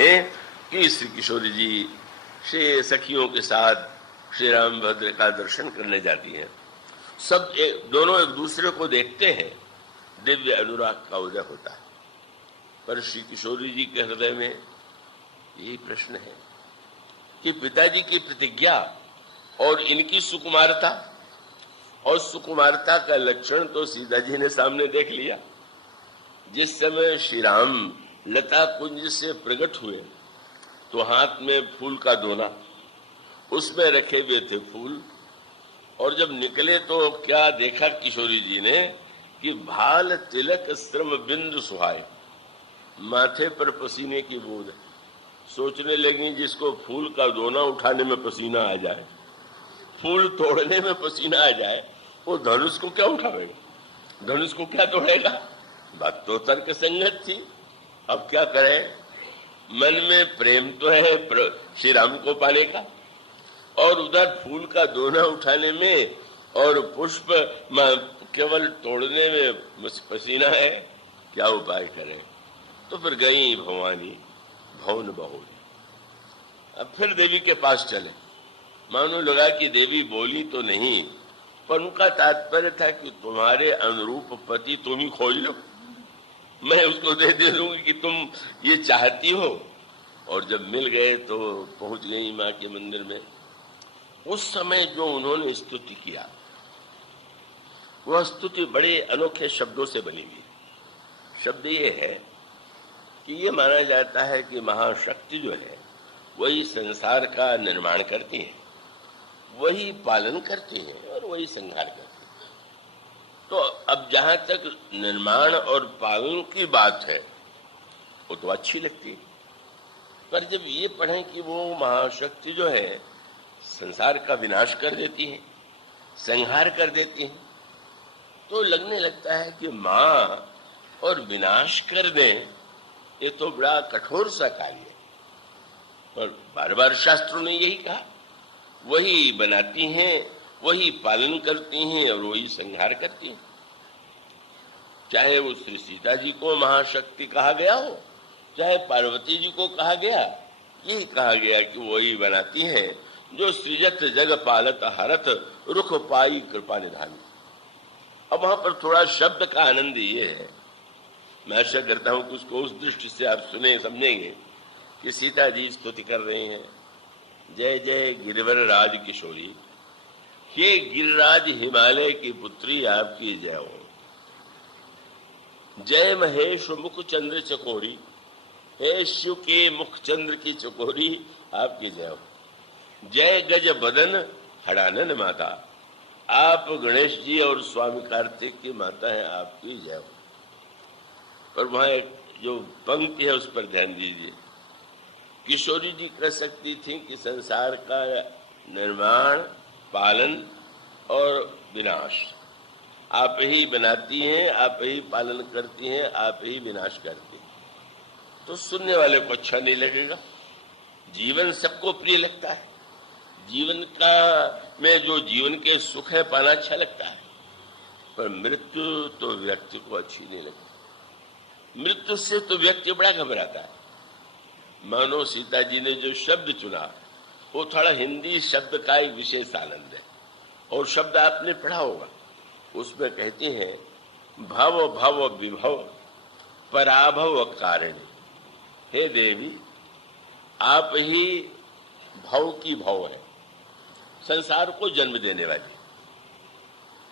हैं कि श्री किशोरी जी श्री सखियों के साथ श्री रामभद्र का दर्शन करने जाती हैं। सब दोनों एक दूसरे को देखते हैं, दिव्य अनुराग का उदय होता है। पर श्री किशोरी जी के हृदय में यही प्रश्न है कि पिताजी की प्रतिज्ञा और इनकी सुकुमारता, और सुकुमारता का लक्षण तो सीता जी ने सामने देख लिया। जिस समय श्री राम लता कुंज से प्रकट हुए तो हाथ में फूल का दोना, उसमें रखे हुए थे फूल, और जब निकले तो क्या देखा किशोरी जी ने कि भाल तिलक श्रम बिंदु सुहाए, माथे पर पसीने की बूंद। सोचने लगी जिसको फूल का दोना उठाने में पसीना आ जाए, फूल तोड़ने में पसीना आ जाए, वो धनुष को क्या उठावेगा, धनुष को क्या तोड़ेगा। बात तो तर्क संगत थी। अब क्या करें, मन में प्रेम तो है श्री राम को पाने का, और उधर फूल का दोना उठाने में और पुष्प केवल तोड़ने में पसीना है, क्या उपाय करें। तो फिर गई भवानी भवन बहुल। अब फिर देवी के पास चले। मानो लगा कि देवी बोली तो नहीं, पर उनका तात्पर्य था कि तुम्हारे अनुरूप पति तुम ही खोज लो, मैं उसको दे दूंगी कि तुम ये चाहती हो। और जब मिल गए तो पहुंच गई मां के मंदिर में। उस समय जो उन्होंने स्तुति किया, वह स्तुति बड़े अनोखे शब्दों से बनी हुई। शब्द ये है कि ये माना जाता है कि महाशक्ति जो है वही संसार का निर्माण करती है, वही पालन करती है और वही संहार करती है। तो अब जहां तक निर्माण और पालन की बात है वो तो अच्छी लगती है, पर जब ये पढ़ें कि वो महाशक्ति जो है संसार का विनाश कर देती है, संहार कर देती है, तो लगने लगता है कि मां और विनाश कर दें, ये तो बड़ा कठोर सा कार्य है। पर बार बार शास्त्रों ने यही कहा, वही बनाती हैं, वही पालन करती हैं और वही संहार करती हैं। चाहे वो श्री सीता जी को महाशक्ति कहा गया हो, चाहे पार्वती जी को कहा गया, यही कहा गया कि वही बनाती हैं जो सृजत जग पालत हरत रुख पाई कृपा निधानी। अब वहां पर थोड़ा शब्द का आनंद ये है, मैं आशा करता हूं कि उसको उस दृष्टि से आप सुने समझेंगे कि सीता जी स्तुति कर रही हैं, जय जय गिरिवर राज किशोरी, हे गिरिराज हिमालय की पुत्री आपकी जय हो। जय महेश मुख चंद्र चकोरी, हे शिव के मुख चंद्र की चकोरी आपकी जय हो। जय गज बदन हड़ानन माता, आप गणेश जी और स्वामी कार्तिक की माता हैं, आपकी जय हो। पर वहां एक जो पंक्ति है उस पर ध्यान दीजिए। किशोरी जी कह सकती थी कि संसार का निर्माण, पालन और विनाश आप ही बनाती हैं, आप ही पालन करती हैं, आप ही विनाश करती हैं। तो सुनने वाले को अच्छा नहीं लगेगा। जीवन सबको प्रिय लगता है, जीवन का में जो जीवन के सुख है पाना अच्छा लगता है, पर मृत्यु तो व्यक्ति को अच्छी नहीं लगती। मृत्यु से तो व्यक्ति बड़ा घबराता है। मानो सीता जी ने जो शब्द चुना वो थोड़ा हिंदी शब्द का एक विशेष आनंद है, और शब्द आपने पढ़ा होगा, उसमें कहती हैं भव भव विभव पराभव कारण। हे देवी, आप ही भव की भव है, संसार को जन्म देने वाली।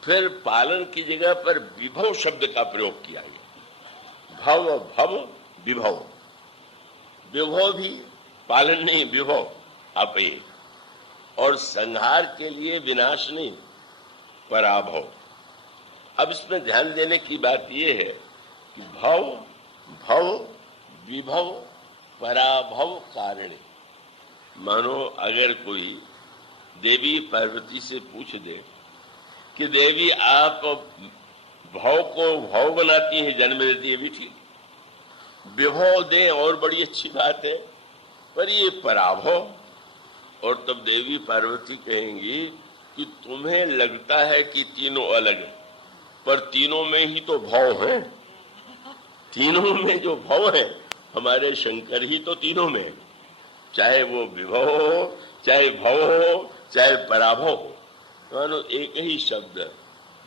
फिर पालन की जगह पर विभव शब्द का प्रयोग किया गया। भव भव विभव, विभव भी पालन नहीं, विभव आप ही, और संहार के लिए विनाश नहीं, पराभव। अब इसमें ध्यान देने की बात यह है कि भव भव विभव पराभव कारण। मानो अगर कोई देवी पार्वती से पूछ दे कि देवी आप भव को भव बनाती हैं, जन्म देती है, भी ठीक, विभव दे और बड़ी अच्छी बात है, पर ये पराभव। और तब देवी पार्वती कहेंगी कि तुम्हें लगता है कि तीनों अलग है, पर तीनों में ही तो भव है, तीनों में जो भव है हमारे शंकर ही तो तीनों में, चाहे वो विभव हो, चाहे भव हो, चाहे पराभव हो। मानो एक ही शब्द,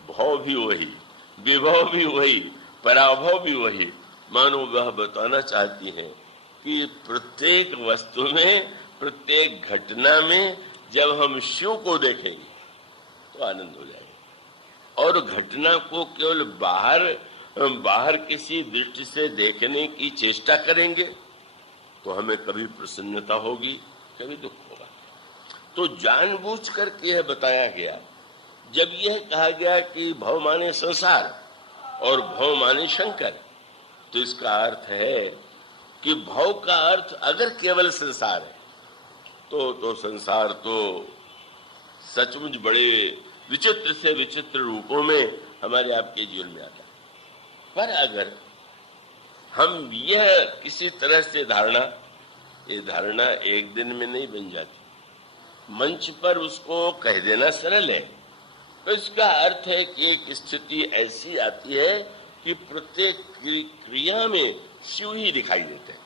भव भी वही, विभव भी वही, पराभव भी वही। मानो वह बताना चाहती है कि प्रत्येक वस्तु में, प्रत्येक घटना में जब हम शिव को देखेंगे तो आनंद हो जाएगा। और घटना को केवल बाहर किसी दृष्टि से देखने की चेष्टा करेंगे तो हमें कभी प्रसन्नता होगी, कभी दुख होगा। तो जानबूझ करके यह बताया गया। जब यह कहा गया कि भव माने संसार और भव माने शंकर, तो इसका अर्थ है कि भव का अर्थ अगर केवल संसार है तो संसार तो सचमुच बड़े विचित्र से विचित्र रूपों में हमारे आपके जीवन में आता है। पर अगर हम यह किसी तरह से ये धारणा एक दिन में नहीं बन जाती, मंच पर उसको कह देना सरल है, तो इसका अर्थ है कि एक स्थिति ऐसी आती है कि प्रत्येक क्रिया में शिव ही दिखाई देते हैं,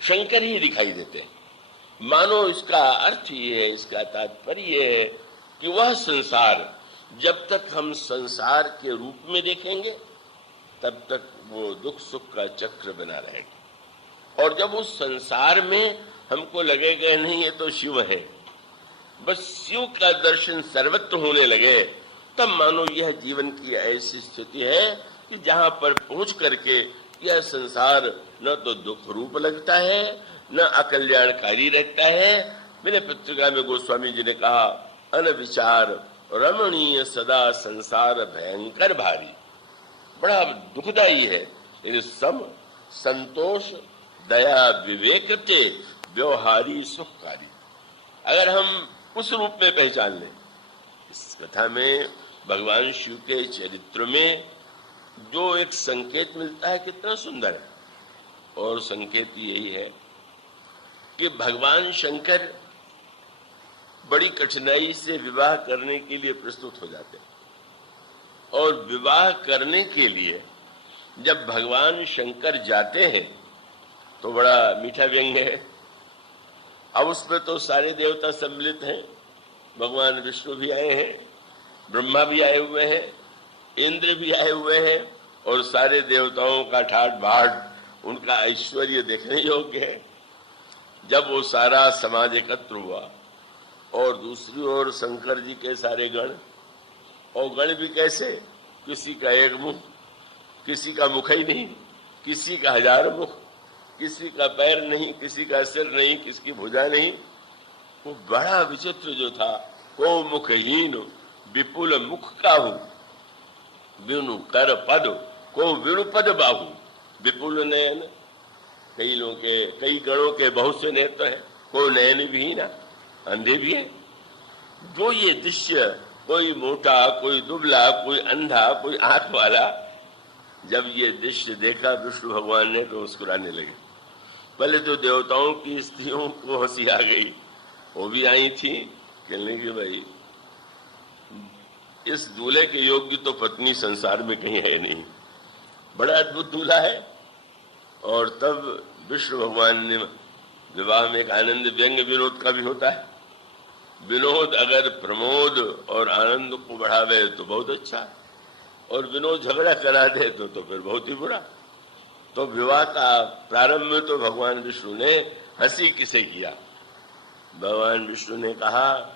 शंकर ही दिखाई देते हैं। मानो इसका अर्थ ये है, इसका तात्पर्य है कि वह संसार जब तक हम संसार के रूप में देखेंगे तब तक वो दुख सुख का चक्र बना रहेगा। और जब उस संसार में हमको लगेगा नहीं ये तो शिव है, बस शिव का दर्शन सर्वत्र होने लगे, तब मानो यह जीवन की ऐसी स्थिति है कि जहां पर पहुंच करके यह संसार न तो दुख रूप लगता है, न अकल्याणकारी रहता है। मेरे पत्रिका में गोस्वामी जी ने कहा, अनविचार रमणीय सदा संसार भयंकर भारी। बड़ा दुखदायी है। सम संतोष दया विवेक ते व्यवहारी सुखकारी। अगर हम उस रूप में पहचान लें, इस कथा में भगवान शिव के चरित्र में जो एक संकेत मिलता है कितना सुंदर है। और संकेत यही है कि भगवान शंकर बड़ी कठिनाई से विवाह करने के लिए प्रस्तुत हो जाते हैं। और विवाह करने के लिए जब भगवान शंकर जाते हैं तो बड़ा मीठा व्यंग है। अब उसमें तो सारे देवता सम्मिलित हैं, भगवान विष्णु भी आए हैं, ब्रह्मा भी आए हुए हैं, इंद्र भी आए हुए हैं, और सारे देवताओं का ठाट बाट, उनका ऐश्वर्य देखने योग्य है। जब वो सारा समाज एकत्र हुआ और दूसरी ओर शंकर जी के सारे गण, और गण भी कैसे, किसी का एक मुख, किसी का मुख ही नहीं, किसी का 1000 मुख, किसी का पैर नहीं, किसी का सिर नहीं, किसकी भुजा नहीं। वो बड़ा विचित्र जो था, को मुखहीन विपुल मुख काहू, विनु कर पद को विनु पद बाहू, विपुल नयन। कई लोगों के, कई गणों के बहुत से नेत्र हैं, कोई नयन भी ना, अंधे भी है। जो ये दृश्य, कोई मोटा, कोई दुबला, कोई अंधा, कोई आंख वाला, जब ये दृश्य देखा विष्णु भगवान ने तो मुस्कुराने लगे। पहले तो देवताओं की स्त्रियों को हंसी आ गई, वो भी आई थी, कहने की भाई इस दूल्हे के योग्य तो पत्नी संसार में कहीं है नहीं, बड़ा अद्भुत दूल्हा है। और तब विष्णु भगवान ने, विवाह में एक आनंद व्यंग विनोद का भी होता है। विनोद अगर प्रमोद और आनंद को बढ़ावे तो बहुत अच्छा, और विनोद झगड़ा करा दे तो फिर बहुत ही बुरा। तो विवाह का प्रारंभ में तो भगवान विष्णु ने हंसी किसे किया। भगवान विष्णु ने कहा,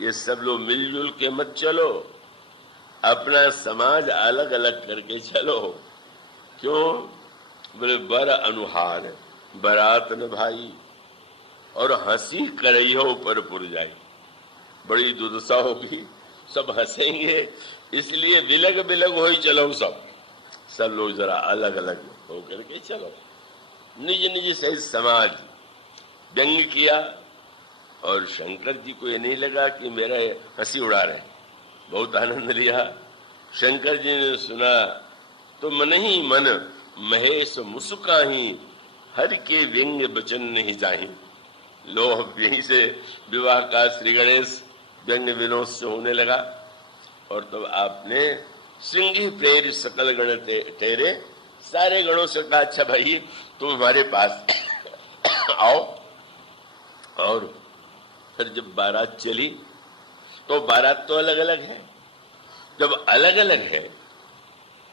ये सब लोग मिलजुल के मत चलो, अपना समाज अलग अलग करके चलो। क्यों? बोले बर अनुहार बरात न भाई, और हंसी करइयो पर पुर जाई। बड़ी दुर्दशा होगी, सब हंसेंगे, इसलिए बिलग बिलग हो ही चलो। सब लोग जरा अलग अलग होकर के चलो। निज निज से समाज व्यंग किया। और शंकर जी को ये नहीं लगा कि मेरा हंसी उड़ा रहे, बहुत आनंद लिया। शंकर जी ने सुना तो मन ही मन महेश मुस्काही, हर के व्यंग बचन नहीं जाही। लो यहीं से विवाह का श्री गणेश व्यंग विनोद से होने लगा। और तब आपने सिंह प्रेर सकल गण ठहरे, सारे गणों से कहा अच्छा भाई तुम हमारे पास आओ। और फिर जब बारात चली तो बारात तो अलग अलग है, जब अलग अलग है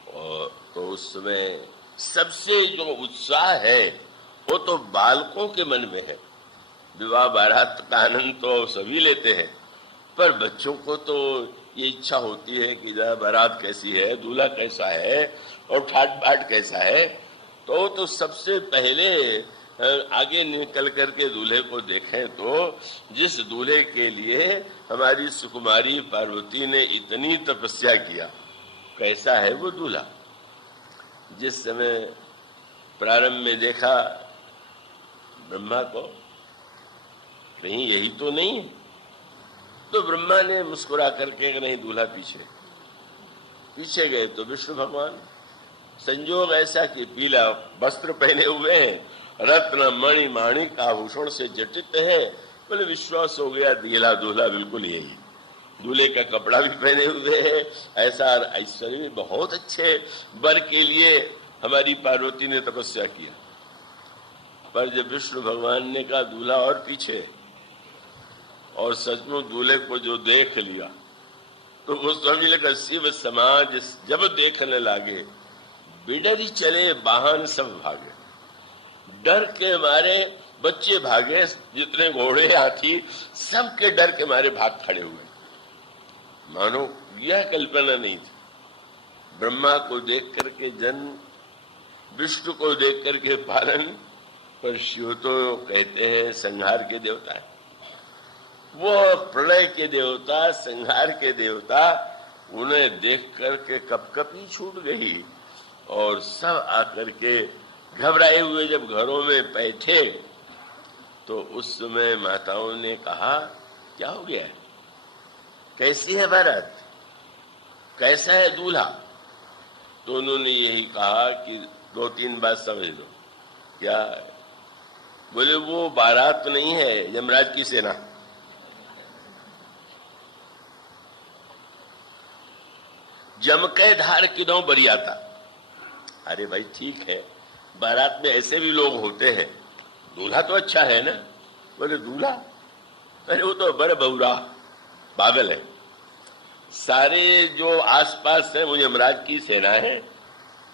और तो उसमें सबसे जो उत्साह है वो तो बालकों के मन में है। विवाह बारात का आनंद तो सभी लेते हैं, पर बच्चों को तो ये इच्छा होती है कि बारात कैसी है, दूल्हा कैसा है और ठाट बाट कैसा है। तो सबसे पहले आगे निकल करके दूल्हे को देखें तो जिस दूल्हे के लिए हमारी सुकुमारी पार्वती ने इतनी तपस्या किया, कैसा है वो दूल्हा। जिस समय प्रारंभ में देखा ब्रह्मा को, कहीं यही तो नहीं है, तो ब्रह्मा ने मुस्कुरा करके नहीं दूल्हा पीछे गए तो विष्णु भगवान। संजोग ऐसा कि पीला वस्त्र पहने हुए हैं, रत्न मणि माणिक आभूषण से जटित है। बोले विश्वास हो गया दूल्हा दूल्हा बिल्कुल यही, दूल्हे का कपड़ा भी पहने हुए है, ऐसा ऐश्वर्य भी बहुत अच्छे वर के लिए हमारी पार्वती ने तपस्या किया। पर जब विष्णु भगवान ने कहा दूल्हा और पीछे, और सचमुच दूल्हे को जो देख लिया तो वो समझ लगा शिव समाज जब देखने लागे बिडरी चले वाहन सब भागे। डर के मारे बच्चे भागे, जितने घोड़े हाथी सबके डर के मारे भाग खड़े हुए, मानो यह कल्पना नहीं थी। ब्रह्मा को देख करके जन्म, विष्णु को देख करके पालन, पर शिव तो कहते हैं संहार के देवता है। वो प्रलय के देवता, संहार के देवता, उन्हें देख करके कपकपी छूट गई और सब आकर के घबराए हुए जब घरों में बैठे तो उस समय माताओं ने कहा क्या हो गया, कैसी है बारात, कैसा है दूल्हा। तो उन्होंने यही कहा कि 2-3 बात समझ लो। क्या? बोले वो बारात नहीं है, यमराज की सेना। जम के धार किदों बरियाता। अरे भाई ठीक है, बारात में ऐसे भी लोग होते हैं, दूल्हा तो अच्छा है ना। बोले दूल्हा, अरे वो तो बड़े बहुरा पागल है, सारे जो आसपास है वो यमराज की सेना है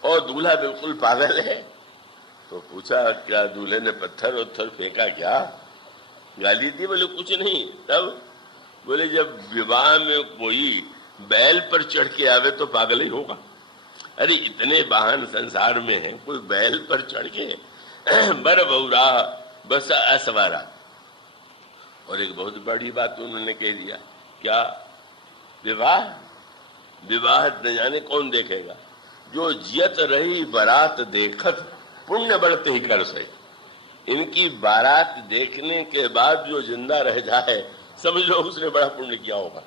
और दूल्हा बिल्कुल पागल है। तो पूछा क्या दूल्हे ने पत्थर उत्थर फेंका क्या, गाली दी? बोले कुछ नहीं। तब बोले जब विवाह में कोई बैल पर चढ़ के आवे तो पागल ही होगा। अरे इतने वाहन संसार में हैं, कोई बैल पर चढ़ के बर बहुरा बस असवारा। और एक बहुत बड़ी बात उन्होंने कह दिया, क्या? विवाह, विवाह न जाने कौन देखेगा, जो जियत रही बारात देखत पुण्य बढ़ते ही कर सही। इनकी बारात देखने के बाद जो जिंदा रह जाए समझ लो उसने बड़ा पुण्य किया होगा।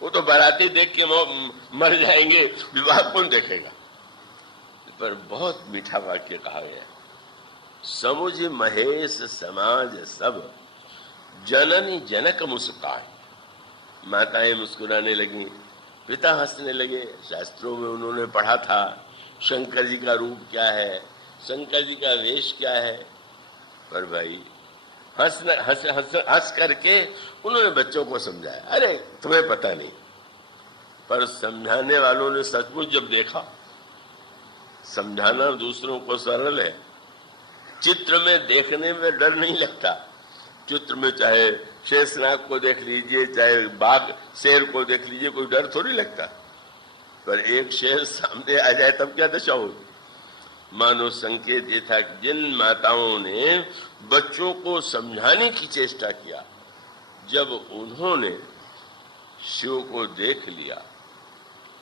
वो तो बाराती देख के मर जाएंगे, विवाह कौन देखेगा। पर बहुत मीठा वाक्य कहा गया, समुझ महेश समाज सब जननी जनक मुस्कान। माताएं मुस्कुराने लगी, पिता हंसने लगे। शास्त्रों में उन्होंने पढ़ा था शंकर जी का रूप क्या है, शंकर जी का वेश क्या है। पर भाई हंस करके उन्होंने बच्चों को समझाया, अरे तुम्हें पता नहीं। पर समझाने वालों ने सचमुच जब देखा, समझाना दूसरों को सरल है, चित्र में देखने में डर नहीं लगता। चित्र में चाहे शेषनाग को देख लीजिए, चाहे बाघ शेर को देख लीजिए, कोई डर थोड़ी लगता। पर एक शेर सामने आ जाए तब क्या दशा होगी। मानो संकेत ये था कि जिन माताओं ने बच्चों को समझाने की चेष्टा किया, जब उन्होंने शिव को देख लिया,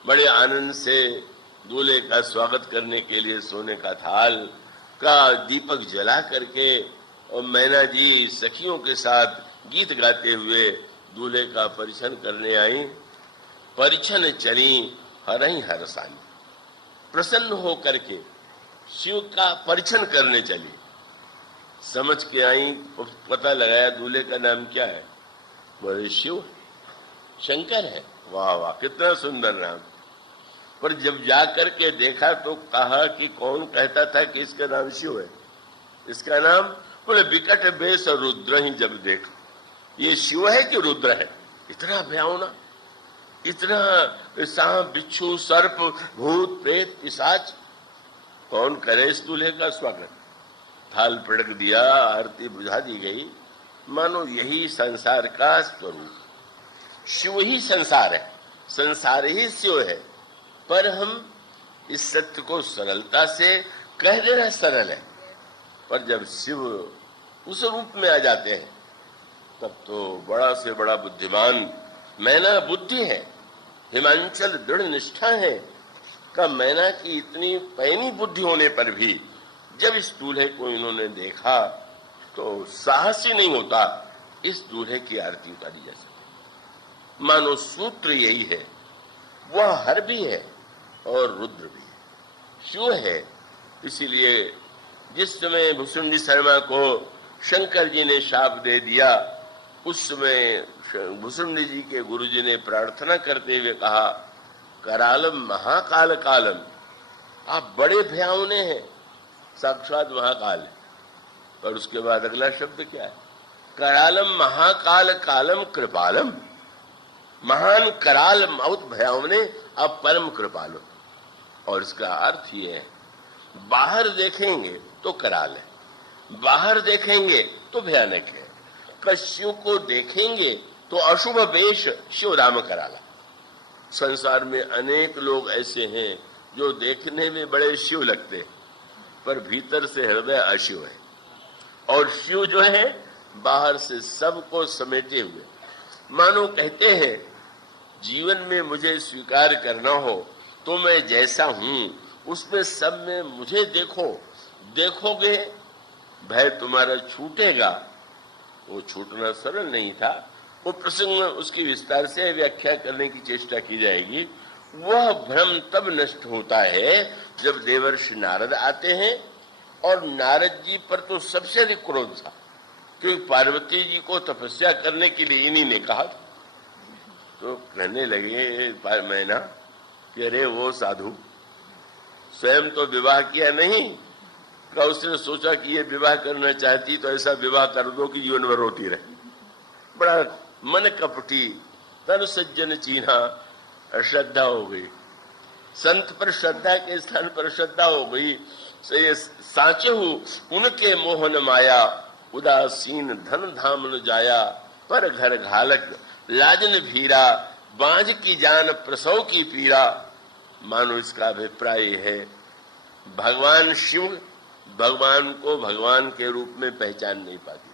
बड़े आनंद से दूल्हे का स्वागत करने के लिए सोने का थाल का दीपक जला करके और मैना जी सखियों के साथ गीत गाते हुए दूल्हे का परिछन करने आई। परिछन चली हरही हरसानी, प्रसन्न हो करके शिव का परिछन करने चली। समझ के आई, पता लगाया दूल्हे का नाम क्या है। बोले शिव, शंकर है। वाह वाह, कितना सुंदर नाम। पर जब जा करके देखा तो कहा कि कौन कहता था कि इसका नाम शिव है, इसका नाम, बोले विकट बेस रुद्र ही जब देखा, ये शिव है कि रुद्र है। इतना भयावना, इतना सांप बिच्छू सर्प भूत प्रेत पिशाच, कौन करे इस दूल्हे का स्वागत। थाल पटक दिया, आरती बुझा दी गई, मानो यही संसार का स्वरूप, शिव ही संसार है, संसार ही शिव है। पर हम इस सत्य को सरलता से कह देना सरल है, पर जब शिव उस रूप में आ जाते हैं तब तो बड़ा से बड़ा बुद्धिमान मैना बुद्धि है, हिमांचल दृढ़ निष्ठा है का मैना की इतनी पैनी बुद्धि होने पर भी जब इस दूल्हे को इन्होंने देखा तो साहस ही नहीं होता इस दूल्हे की आरती उतारी जा सके। मानो सूत्र यही है, वह हर भी है और रुद्र भी है, शिव है। इसीलिए जिस समय भुसुंडी शर्मा को शंकर जी ने शाप दे दिया, उस समय भुसुंडी जी के गुरुजी ने प्रार्थना करते हुए कहा, करालम महाकाल कालम, आप बड़े भयावने हैं, साक्षात महाकाल है। पर उसके बाद अगला शब्द क्या है, करालम महाकाल कालम कृपालम, महान कराल बहुत भयावने, आप परम कृपालु। और इसका अर्थ ये है, बाहर देखेंगे तो कराल है, बाहर देखेंगे तो भयानक है, कश्यू को देखेंगे तो अशुभ वेश शिव राम कराला। संसार में अनेक लोग ऐसे हैं जो देखने में बड़े शिव लगते हैं पर भीतर से हृदय अशिव है, और शिव जो है बाहर से सबको समेटे हुए। मानो कहते हैं, जीवन में मुझे स्वीकार करना हो तो मैं जैसा हूं उसमें सब में मुझे देखो, देखोगे भय तुम्हारा छूटेगा। वो छूटना सरल नहीं था, वो प्रसंग उसकी विस्तार से व्याख्या करने की चेष्टा की जाएगी। वह भ्रम तब नष्ट होता है जब देवर्षि नारद आते हैं, और नारद जी पर तो सबसे अधिक क्रोध था, क्योंकि पार्वती जी को तपस्या करने के लिए इन्हीं ने कहा था। तो कहने लगे मैना कि अरे वो साधु स्वयं तो विवाह किया नहीं, का उसने सोचा कि ये विवाह करना चाहती तो ऐसा विवाह कर दो कि जीवन भर रोती रहे। बड़ा मन कपटी, तन सज्जन चीन्हा, अश्रद्धा हो गई, संत पर श्रद्धा के स्थान पर श्रद्धा हो गई। ये साचे हूं उनके मोहन माया, उदासीन धन धाम न जाया, पर घर घालक लाजन भीरा, बांझ की जान प्रसव की पीड़ा। मानो इसका अभिप्राय है, भगवान शिव भगवान को भगवान के रूप में पहचान नहीं पाती,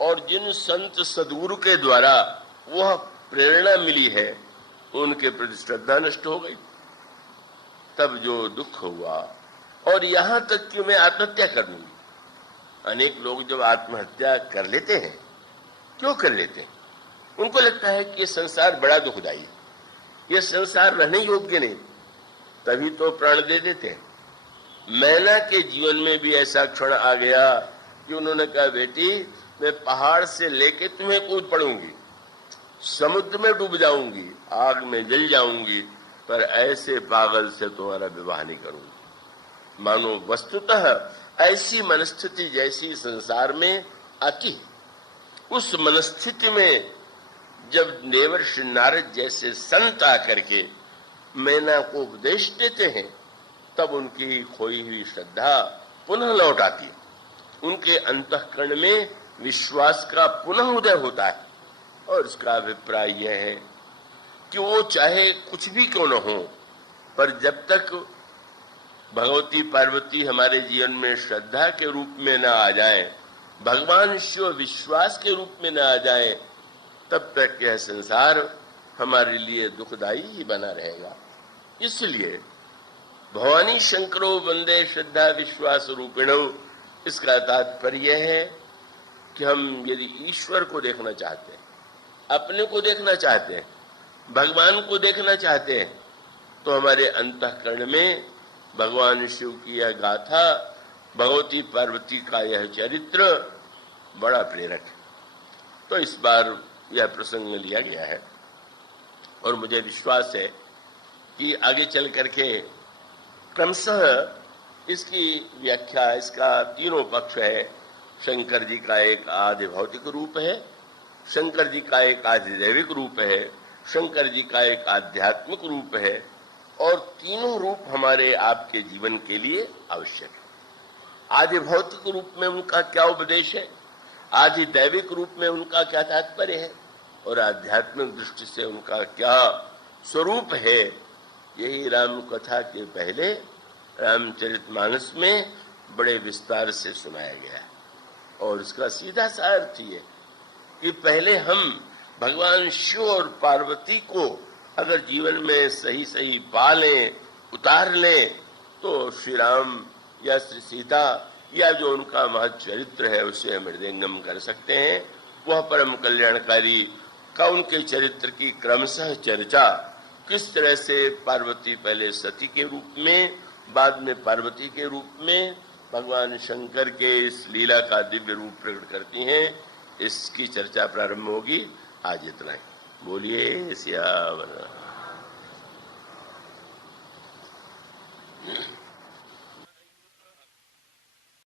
और जिन संत सद्गुरु के द्वारा वह प्रेरणा मिली है उनके प्रति श्रद्धा नष्ट हो गई। तब जो दुख हुआ, और यहां तक कि मैं आत्महत्या कर लूंगी। अनेक लोग जब आत्महत्या कर लेते हैं, क्यों कर लेते हैं? उनको लगता है कि ये संसार बड़ा दुखदाई है, ये संसार रहने योग्य नहीं, तभी तो प्राण दे देते हैं। मैना के जीवन में भी ऐसा क्षण आ गया कि उन्होंने कहा, बेटी मैं पहाड़ से लेके तुम्हें कूद पड़ूंगी, समुद्र में डूब जाऊंगी, आग में जल जाऊंगी, पर ऐसे पागल से तुम्हारा विवाह नहीं करूंगी। मानो वस्तुतः ऐसी मनस्थिति जैसी संसार में आती, उस मनस्थिति में जब देवर्षि नारद जैसे संत आकर के मैना को उपदेश देते हैं, तब उनकी खोई हुई श्रद्धा पुनः लौट आती है, उनके अंतःकरण में विश्वास का पुनः उदय होता है। और इसका अभिप्राय यह है कि वो चाहे कुछ भी क्यों न हो, पर जब तक भगवती पार्वती हमारे जीवन में श्रद्धा के रूप में न आ जाए, भगवान शिव विश्वास के रूप में न आ जाए, तब तक यह संसार हमारे लिए दुखदाई ही बना रहेगा। इसलिए भवानी शंकरो वंदे श्रद्धा विश्वास रूपिणो, इसका तात्पर्य है कि हम यदि ईश्वर को देखना चाहते हैं, अपने को देखना चाहते हैं, भगवान को देखना चाहते हैं, तो हमारे अंतःकरण में भगवान शिव की यह गाथा, भगवती पार्वती का यह चरित्र बड़ा प्रेरक है। तो इस बार यह प्रसंग लिया गया है, और मुझे विश्वास है कि आगे चल करके क्रमशः इसकी व्याख्या, इसका तीनों पक्ष है। शंकर जी का एक आदि भौतिक रूप है, शंकर जी का एक आदि दैविक रूप है, शंकर जी का एक आध्यात्मिक रूप है, और तीनों रूप हमारे आपके जीवन के लिए आवश्यक है। आदि भौतिक रूप में उनका क्या उपदेश है, आदि दैविक रूप में उनका क्या तात्पर्य है, और आध्यात्मिक दृष्टि से उनका क्या स्वरूप है, यही राम कथा के पहले रामचरितमानस में बड़े विस्तार से सुनाया गया है। और इसका सीधा सा अर्थ ये कि पहले हम भगवान शिव और पार्वती को अगर जीवन में सही सही पा लें, उतार लें, तो श्री राम या श्री सीता या जो उनका महच्चरित्र है उसे हम हृदयंगम कर सकते हैं। वह परम कल्याणकारी का उनके चरित्र की क्रमशः चर्चा, किस तरह से पार्वती पहले सती के रूप में, बाद में पार्वती के रूप में भगवान शंकर के इस लीला का दिव्य रूप प्रकट करती हैं, इसकी चर्चा प्रारंभ होगी। आज इतना ही। बोलिए सियावर।